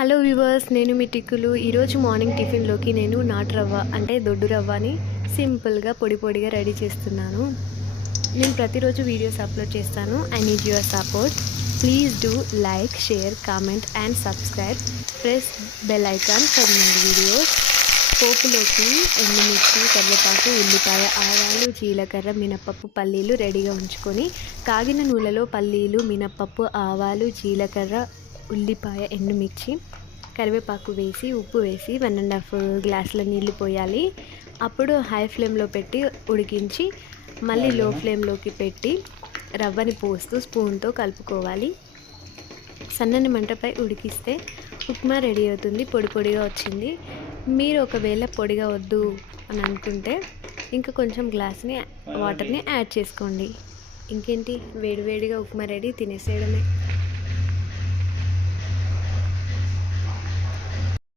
Hello viewers నేను మీ టిక్కులు. ఈరోజు morning టిఫిన్లోకి నేను నాటు రవ్వ అంటే దొడ్డు రవ్వని సింపుల్గా పొడి పొడిగా రెడీ చేస్తున్నాను. నేను ప్రతిరోజు వీడియోస్ అప్లోడ్ చేస్తాను. I need your support. Please do like share comment and subscribe. Press bell icon for my videos. పోపులోకి ఎండుమిర్చి కరివేపాకు ఉల్లిపాయ ఆవాలు జీలకర్ర మినపప్పు పల్లీలు రెడీగా ఉంచుకొని కాగిన నూనెలో పల్లీలు మినపప్పు ఆవాలు జీలకర్ర ఉల్లిపాయ ఎండుమిర్చి కరివేపాకు వేసి ఉప్పు వేసి వన్ అండ్ హాఫ్ గ్లాసుల నీళ్ళు పోయాలి. అప్పుడు హై ఫ్లేమ్లో పెట్టి ఉడికించి మళ్ళీ లో ఫ్లేమ్లోకి పెట్టి రవ్వని పోస్తూ స్పూన్తో కలుపుకోవాలి. సన్నని మంటపై ఉడికిస్తే ఉప్మా రెడీ అవుతుంది పొడి పొడిగా వచ్చింది. మీరు ఒకవేళ పొడిగా వద్దు అని అనుకుంటే ఇంకా కొంచెం గ్లాస్ని వాటర్ని యాడ్ చేసుకోండి. ఇంకేంటి? వేడివేడిగా ఉప్మా రెడీ తినేసేయడమే.